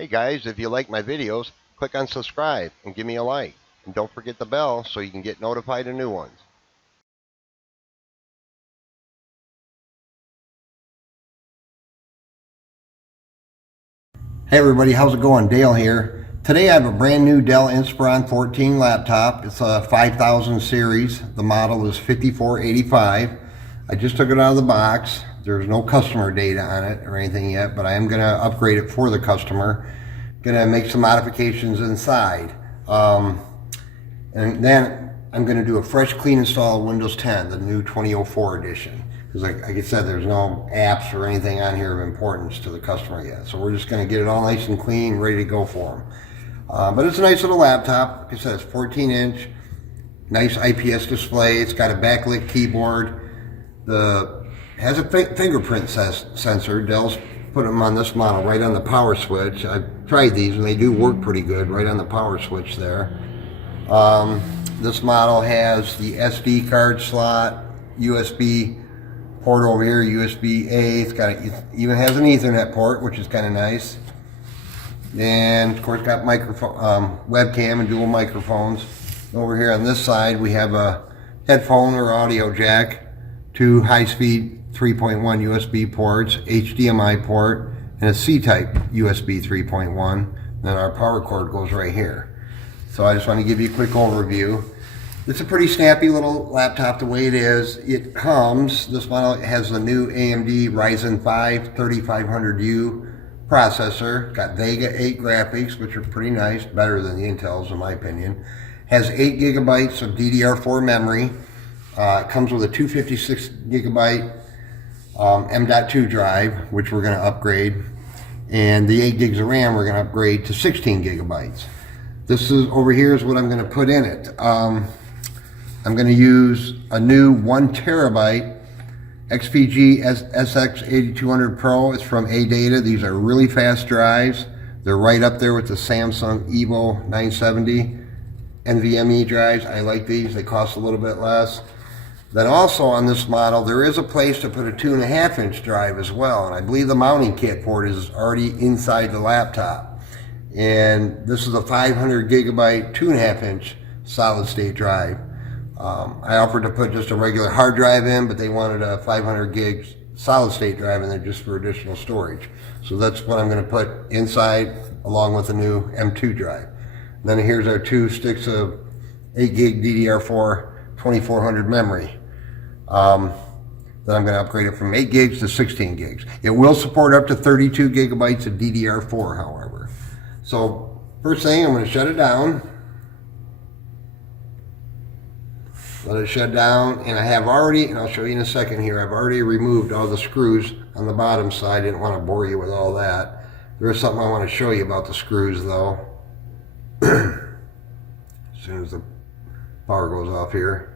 Hey guys, if you like my videos, click on subscribe and give me a like. And don't forget the bell so you can get notified of new ones. Hey everybody, how's it going? Dale here. Today I have a brand new Dell Inspiron 14 laptop. It's a 5000 series. The model is 5485. I just took it out of the box. There's no customer data on it or anything yet, but I am going to upgrade it for the customer. Going to make some modifications inside. And then I'm going to do a fresh clean install of Windows 10, the new 2004 edition. Because like I said, there's no apps or anything on here of importance to the customer yet. So we're just going to get it all nice and clean, ready to go for them. But it's a nice little laptop. Like I said, it's 14-inch, nice IPS display. It's got a backlit keyboard. Has a fingerprint sensor. Dell's put them on this model right on the power switch. I've tried these and they do work pretty good right on the power switch there. This model has the SD card slot, USB port over here, USB-A. It even has an Ethernet port, which is kind of nice. And of course, got microphone, webcam and dual microphones. Over here on this side, we have a headphone or audio jack, two high-speed 3.1 USB ports, HDMI port, and a C-type USB 3.1. Then our power cord goes right here. So I just want to give you a quick overview. It's a pretty snappy little laptop the way it is. This model has the new AMD Ryzen 5 3500U processor. Got Vega 8 graphics, which are pretty nice, better than the Intel's in my opinion. Has 8 gigabytes of DDR4 memory. It comes with a 256 gigabyte M.2 drive, which we're going to upgrade. And the 8 gigs of RAM we're going to upgrade to 16 gigabytes. This is over here is what I'm going to put in it. I'm going to use a new 1 terabyte XPG SX8200 Pro. It's from ADATA. These are really fast drives. They're right up there with the Samsung Evo 970 NVMe drives. I like these. They cost a little bit less. Then also on this model, there is a place to put a 2.5-inch drive as well. And I believe the mounting kit port is already inside the laptop. And this is a 500 gigabyte 2.5-inch solid state drive. I offered to put just a regular hard drive in, but they wanted a 500 gig solid state drive in there just for additional storage. So that's what I'm going to put inside along with the new M.2 drive. And then here's our 2 sticks of 8 gig DDR4 2400 memory. Then I'm going to upgrade it from 8 gigs to 16 gigs. It will support up to 32 gigabytes of DDR4, however. So first thing, I'm going to shut it down. Let it shut down, and I have already, and I'll show you in a second here, I've already removed all the screws on the bottom side. I didn't want to bore you with all that. There is something I want to show you about the screws though. As soon as the power goes off here.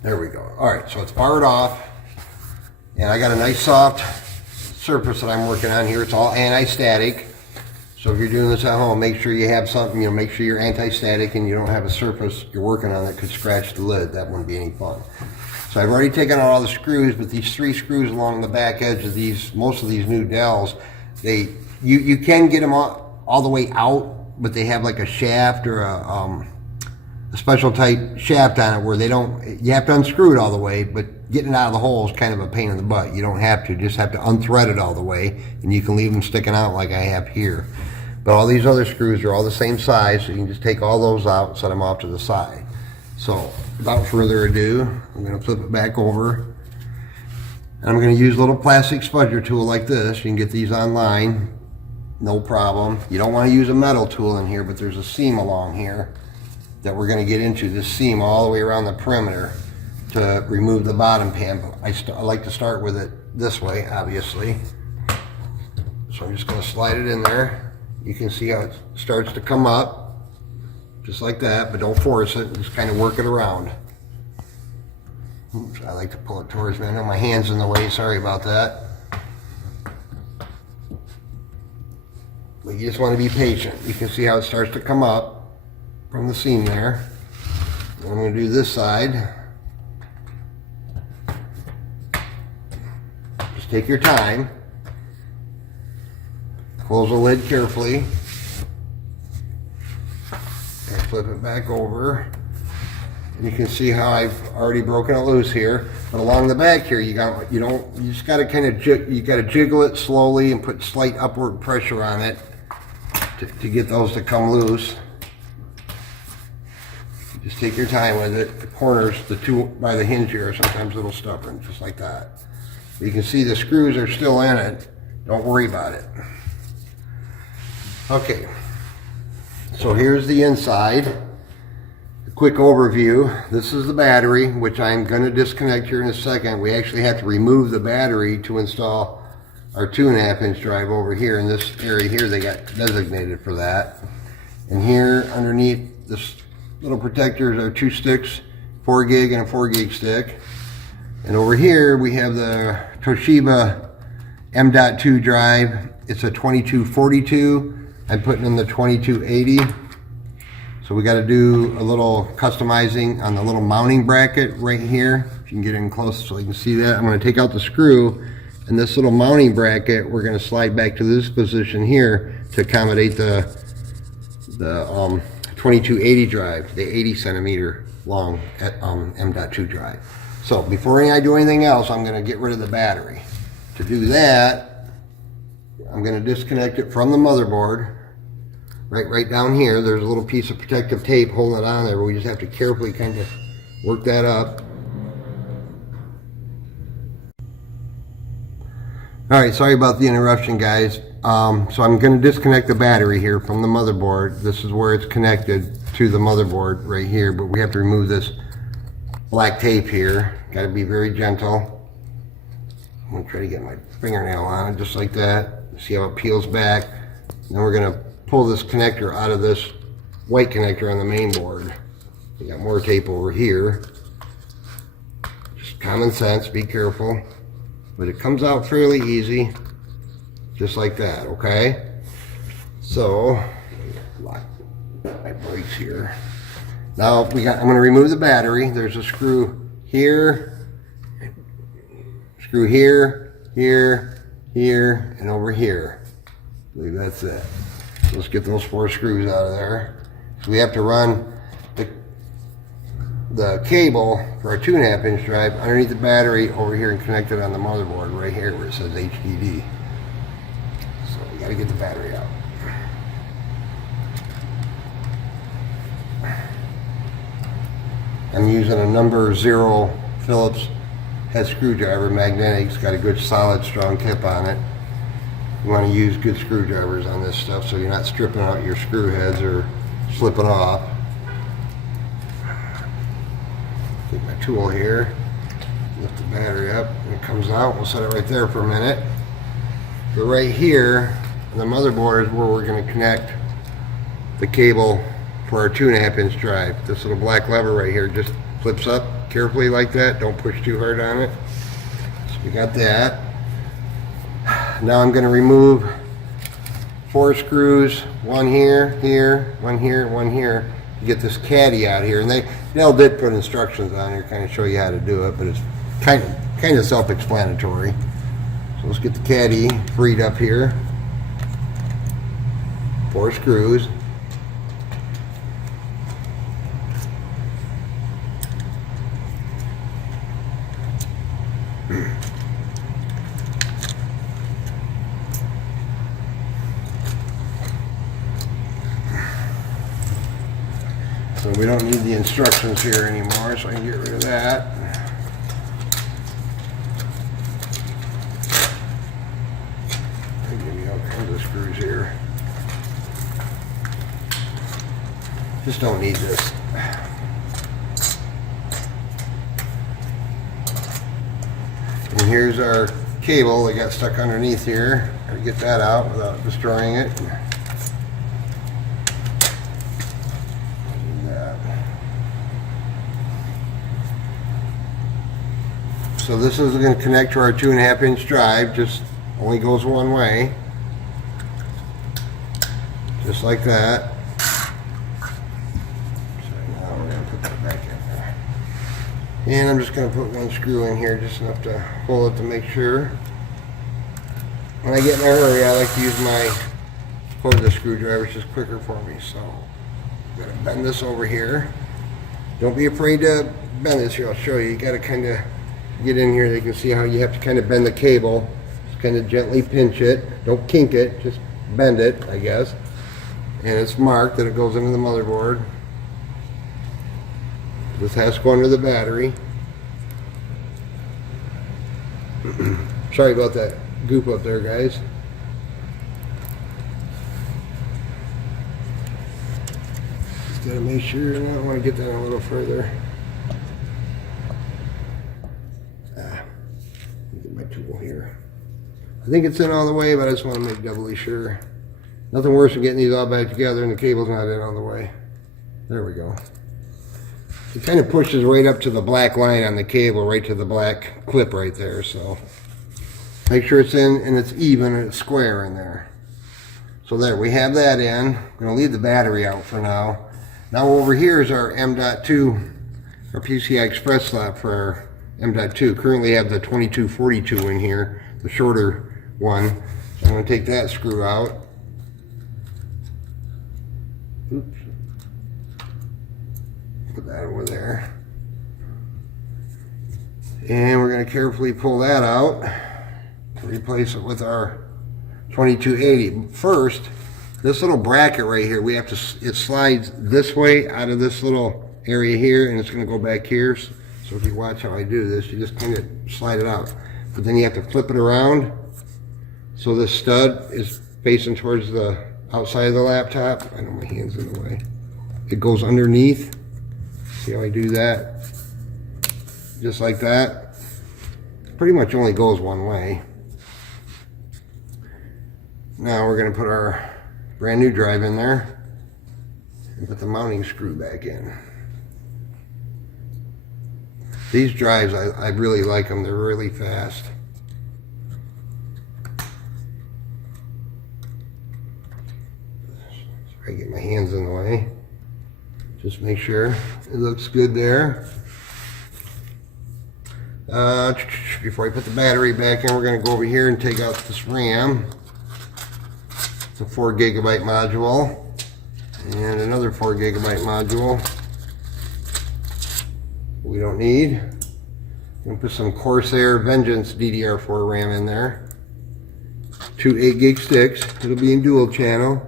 There we go. Alright, so it's powered off, and I got a nice soft surface that I'm working on here. It's all anti-static. So if you're doing this at home, make sure you have something, make sure you're anti-static and you don't have a surface you're working on that could scratch the lid. That wouldn't be any fun. So I've already taken out all the screws, but these 3 screws along the back edge of most of these new Dells, you can get them all the way out, but they have like a shaft or a special type shaft on it where you have to unscrew it all the way, but getting it out of the hole is kind of a pain in the butt. You don't have to, just have to unthread it all the way, and you can leave them sticking out like I have here. But all these other screws are all the same size, so you can just take all those out and set them off to the side. So without further ado, I'm going to flip it back over. And I'm going to use a little plastic spudger tool like this. You can get these online, no problem. You don't want to use a metal tool in here, but there's a seam along here that we're going to get into, this seam all the way around the perimeter to remove the bottom pan. But I like to start with it this way, obviously. So I'm just going to slide it in there. You can see how it starts to come up, just like that, but don't force it, just kind of work it around. Oops, I like to pull it towards me. I know my hand's in the way, sorry about that. But you just want to be patient. You can see how it starts to come up from the seam there. And I'm going to do this side. Just take your time. Close the lid carefully. And flip it back over. And you can see how I've already broken it loose here. But along the back here, you just got to kind of jiggle it slowly and put slight upward pressure on it to get those to come loose. Just take your time with it. The corners, the two by the hinge here, are sometimes a little stubborn, just like that. You can see the screws are still in it. Don't worry about it. Okay, so here's the inside. A quick overview. This is the battery, which I'm going to disconnect here in a second. We actually have to remove the battery to install our 2.5 inch drive over here in this area here. They got designated for that. And here underneath this little protectors are 2 sticks, 4 gig and a 4 gig stick. And over here we have the Toshiba M.2 drive. It's a 2242. I'm putting in the 2280. So we got to do a little customizing on the little mounting bracket right here. If you can get in close so you can see that. I'm going to take out the screw, and this little mounting bracket we're going to slide back to this position here to accommodate the 2280 drive, the 80 centimeter long M.2 drive. So before I do anything else, I'm going to get rid of the battery. To do that, I'm going to disconnect it from the motherboard. Right down here, there's a little piece of protective tape holding it on there, but we just have to carefully kind of work that up. Alright, sorry about the interruption, guys. So I'm going to disconnect the battery here from the motherboard. This is where it's connected to the motherboard right here, but we have to remove this black tape here. Got to be very gentle. I'm going to try to get my fingernail on it just like that. See how it peels back. Then we're going to pull this connector out of this white connector on the main board. We got more tape over here. Just common sense, be careful. But it comes out fairly easy, just like that, okay? So, lock my brakes here. Now I'm going to remove the battery. There's a screw here, here, and over here. I believe that's it. So let's get those 4 screws out of there. So we have to run the cable for our 2.5 inch drive underneath the battery over here and connect it on the motherboard right here where it says HDD. So we got to get the battery out. I'm using a number 0 Phillips head screwdriver, magnetic. It's got a good solid strong tip on it. You want to use good screwdrivers on this stuff so you're not stripping out your screw heads or slipping off. Take my tool here, lift the battery up, and it comes out. We'll set it right there for a minute. But right here, the motherboard is where we're going to connect the cable for our 2.5 inch drive. This little black lever right here just flips up carefully like that. Don't push too hard on it. So we got that. Now I'm going to remove 4 screws, one here, one here, one here, to get this caddy out here. And Dell did put instructions on here, kind of show you how to do it, but it's kind of self-explanatory. So let's get the caddy freed up here. 4 screws. So we don't need the instructions here anymore, so I can get rid of that. They give me all kinds of screws here. Just don't need this. And here's our cable that got stuck underneath here. Gotta get that out without destroying it. So this is going to connect to our 2.5 inch drive, just only goes one way. Just like that. So now we're going to put that back in there. And I'm just going to put 1 screw in here, just enough to hold it to make sure. When I get in a hurry, I like to use my close the screwdriver, it's just quicker for me. So I'm gonna bend this over here. Don't be afraid to bend this here. I'll show you. You got to kind of get in here. You can see how you have to kind of bend the cable. Just kind of gently pinch it. Don't kink it. Just bend it, I guess. And it's marked that it goes into the motherboard. This has to go under the battery. Sorry about that goop up there, guys. Just gotta make sure. I want to get that a little further. Get my tool here. I think it's in all the way, but I just want to make doubly sure. Nothing worse than getting these all back together and the cable's not in all the way. There we go. It kind of pushes right up to the black line on the cable, right to the black clip right there. So make sure it's in and it's even and it's square in there. So there, we have that in. I'm going to leave the battery out for now. Now over here is our M.2, our PCI Express slot for our M.2. Currently have the 2242 in here, the shorter one. So I'm going to take that screw out. Oops. Put that over there. And we're going to carefully pull that out to replace it with our 2280. First, this little bracket right here, we have to, it slides this way out of this little area here, and it's going to go back here. So if you watch how I do this, you just kind of slide it out. But then you have to flip it around so this stud is facing towards the outside of the laptop. I know my hand's in the way. It goes underneath. See how I do that? Just like that. Pretty much only goes one way. Now we're going to put our brand new drive in there and put the mounting screw back in. These drives, I really like them. They're really fast. Sorry, I get my hands in the way. Just make sure it looks good there. Before I put the battery back in, we're going to go over here and take out this RAM. It's a 4 gigabyte module and another 4 gigabyte module we don't need. I'm going to put some Corsair Vengeance DDR4 RAM in there. 2 8 gig sticks. It'll be in dual channel.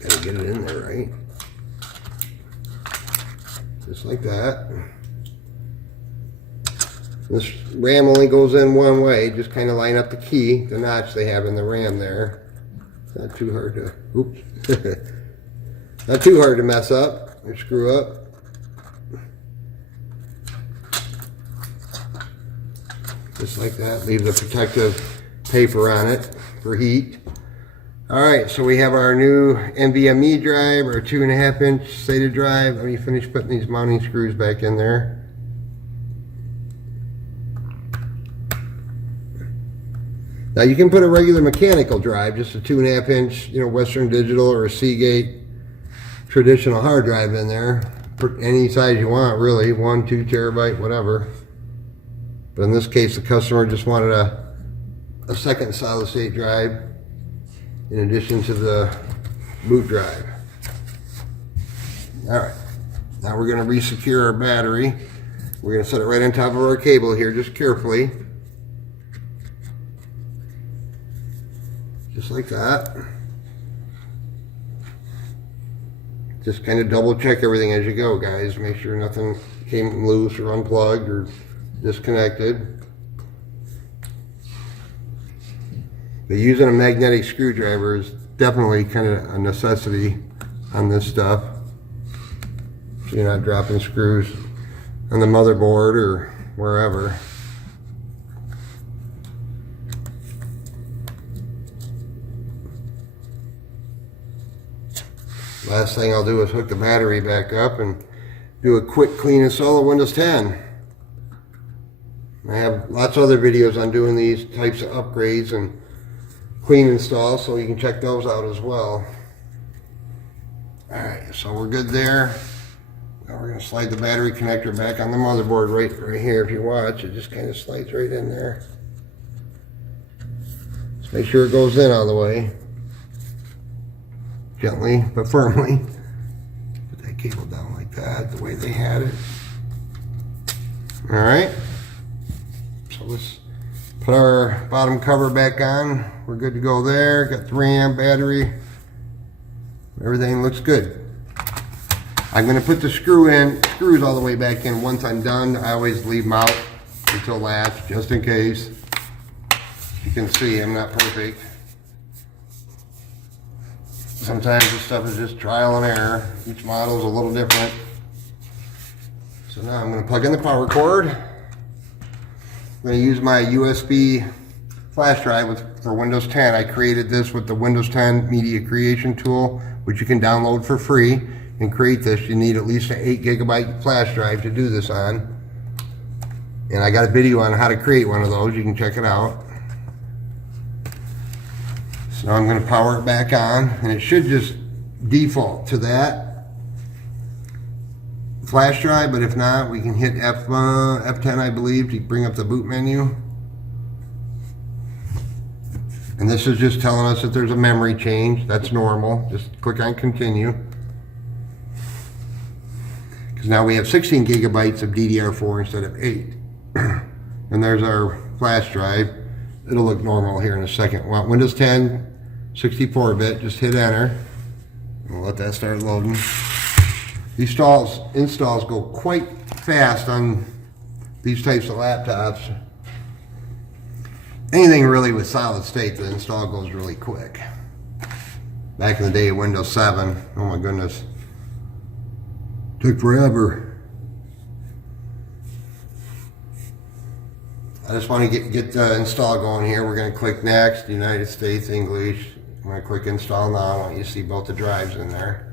Gotta get it in there, right? Just like that. This RAM only goes in one way. Just kind of line up the key, the notch they have in the RAM there. Not too hard to, oops. Not too hard to mess up or screw up. Just like that. Leave the protective paper on it for heat. Alright, so we have our new NVMe drive, our 2.5 inch SATA drive. Let me finish putting these mounting screws back in there. Now you can put a regular mechanical drive, just a 2.5 inch, Western Digital or a Seagate traditional hard drive in there. Any size you want, really, 1, 2 terabyte, whatever. But in this case, the customer just wanted a second solid state drive in addition to the boot drive. Alright, now we're going to re-secure our battery. We're going to set it right on top of our cable here, just carefully. Just like that. Just kind of double check everything as you go, guys. Make sure nothing came loose or unplugged or disconnected. But using a magnetic screwdriver is definitely kind of a necessity on this stuff. So you're not dropping screws on the motherboard or wherever. Last thing I'll do is hook the battery back up and do a quick clean install of Windows 10. I have lots of other videos on doing these types of upgrades and clean install, so you can check those out as well. Alright, so we're good there. Now we're going to slide the battery connector back on the motherboard right here. If you watch, it just kind of slides right in there. Make sure it goes in all the way. Gently, but firmly. Put that cable down like that, the way they had it. Alright. So let's put our bottom cover back on. We're good to go there. Got the RAM, battery. Everything looks good. I'm going to put the screws all the way back in once I'm done. I always leave them out until last, just in case. You can see I'm not perfect. Sometimes this stuff is just trial and error. Each model is a little different. So now I'm going to plug in the power cord. I'm going to use my USB flash drive for Windows 10. I created this with the Windows 10 Media Creation Tool, which you can download for free. And create this, you need at least an 8 GB flash drive to do this on. And I got a video on how to create one of those. You can check it out. So now I'm going to power it back on, and it should just default to that flash drive, but if not, we can hit F10, I believe, to bring up the boot menu. And this is just telling us that there's a memory change. That's normal. Just click on continue. Because now we have 16 gigabytes of DDR4 instead of 8. And there's our flash drive. It'll look normal here in a second. Well, Windows 10 64-bit, just hit enter. We'll let that start loading. These installs go quite fast on these types of laptops. Anything really with solid state, the install goes really quick. Back in the day of Windows 7, oh my goodness, took forever. I just want to get the install going here. We're going to click next, United States, English. I'm going to click install now. I want you to see both the drives in there.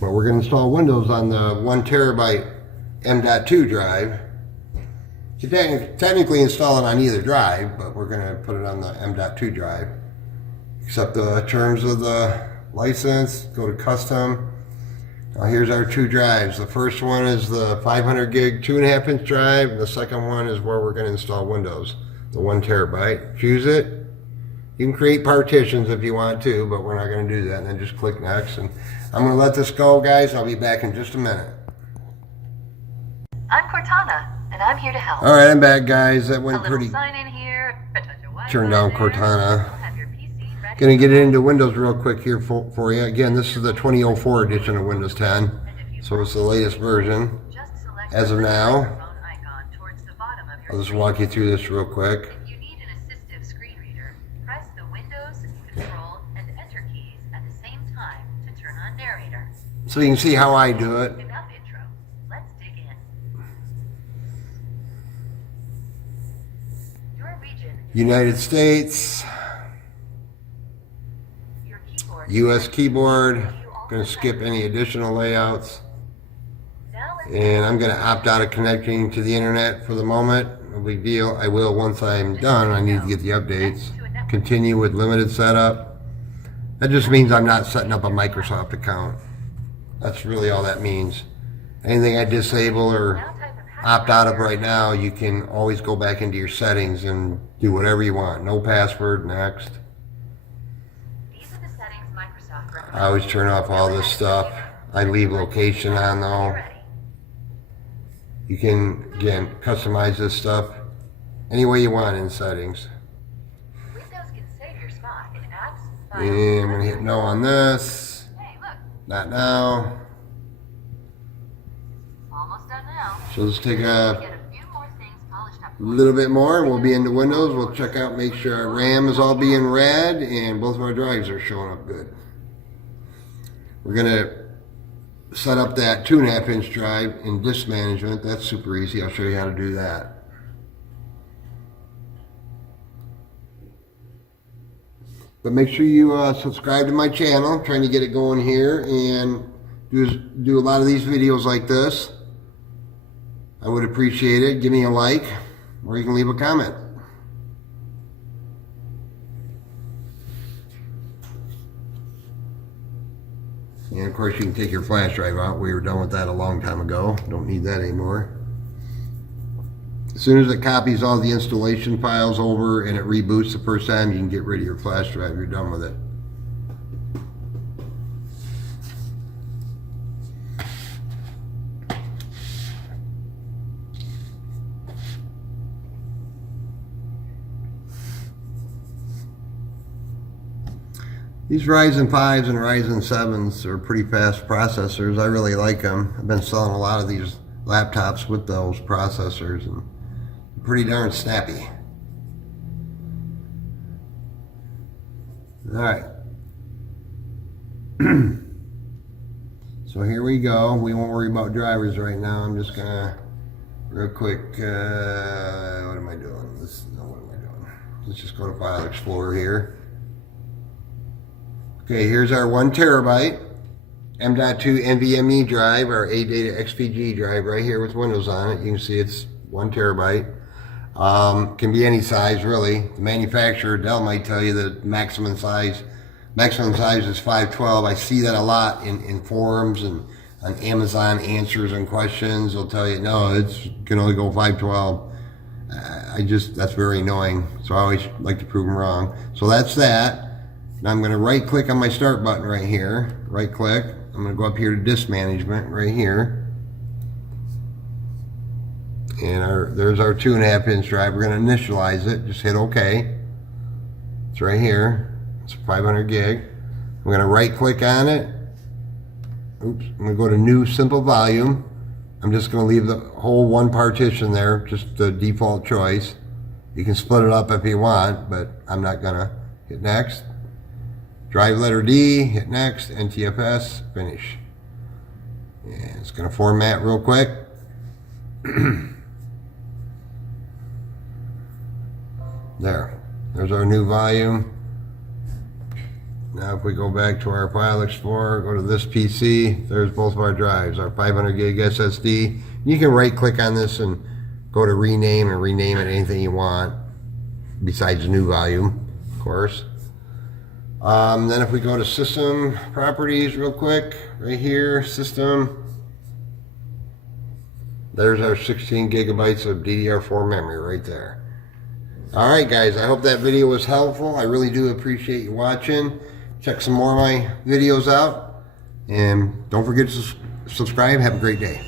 But we're going to install Windows on the 1 terabyte M.2 drive. You can technically install it on either drive, but we're going to put it on the M.2 drive. Accept the terms of the license, go to custom. Now here's our two drives. The first one is the 500 gig 2.5 inch drive, and the second one is where we're going to install Windows, the 1 terabyte. Choose it. You can create partitions if you want to, but we're not going to do that. And then just click next. And I'm going to let this go, guys. I'll be back in just a minute. I'm Cortana, and I'm here to help. All right, I'm back, guys. That went pretty. Sign in here. Turn down Cortana. Going to get into Windows real quick here for you. Again, this is the 2004 edition of Windows 10, so it's the latest version as of now. I'll just walk you through this real quick. If you need an assistive screen reader, press the Windows, Control, and Enter keys at the same time to turn on narrator. So you can see how I do it. Enough intro. Let's dig in. Your region. United States. US keyboard. Going to skip any additional layouts. And I'm going to opt out of connecting to the internet for the moment. No big deal. I will once I'm done. I need to get the updates. Continue with limited setup. That just means I'm not setting up a Microsoft account. That's really all that means. Anything I disable or opt out of right now, you can always go back into your settings and do whatever you want. No password, next. I always turn off all this stuff. I leave location on though. You can, again, customize this stuff any way you want in settings. And I'm going to hit no on this. Not now. So let's take a little bit more. We'll be into Windows. We'll check out, make sure our RAM is all being read and both of our drives are showing up good. We're going to set up that 2.5 inch drive in disk management. That's super easy. I'll show you how to do that. But make sure you subscribe to my channel. I'm trying to get it going here and do a lot of these videos like this. I would appreciate it. Give me a like, or you can leave a comment. And of course you can take your flash drive out. We were done with that a long time ago. Don't need that anymore. As soon as it copies all the installation files over and it reboots the first time, you can get rid of your flash drive. You're done with it. These Ryzen 5s and Ryzen 7s are pretty fast processors. I really like them. I've been selling a lot of these laptops with those processors and pretty darn snappy. Alright. So here we go. We won't worry about drivers right now. I'm just gonna real quick, what am I doing? What am I doing? Let's just go to File Explorer here. Okay, here's our 1 terabyte M.2 NVMe drive, our ADATA XPG drive right here with Windows on it. You can see it's 1 terabyte. Can be any size really. The manufacturer, Dell, might tell you the maximum size is 512. I see that a lot in forums and on Amazon answers and questions. They'll tell you, no, it can only go 512. That's very annoying. So I always like to prove them wrong. So that's that. Now I'm going to right click on my start button right here. Right click. I'm going to go up here to disk management right here. And there's our 2.5 inch drive. We're going to initialize it. Just hit OK. It's right here. It's 500 gig. I'm going to right click on it. Oops. I'm going to go to new simple volume. I'm just going to leave the whole one partition there, just the default choice. You can split it up if you want, but I'm not going to. Hit next. Drive letter D, hit next, NTFS, finish. And it's going to format real quick. There's our new volume. Now if we go back to our File Explorer, go to this PC, there's both of our drives, our 500 gig SSD. You can right click on this and go to rename and rename it anything you want, besides the new volume, of course. Then if we go to system properties real quick, right here, system, there's our 16 gigabytes of DDR4 memory right there. Alright guys, I hope that video was helpful. I really do appreciate you watching. Check some more of my videos out. And don't forget to subscribe. Have a great day.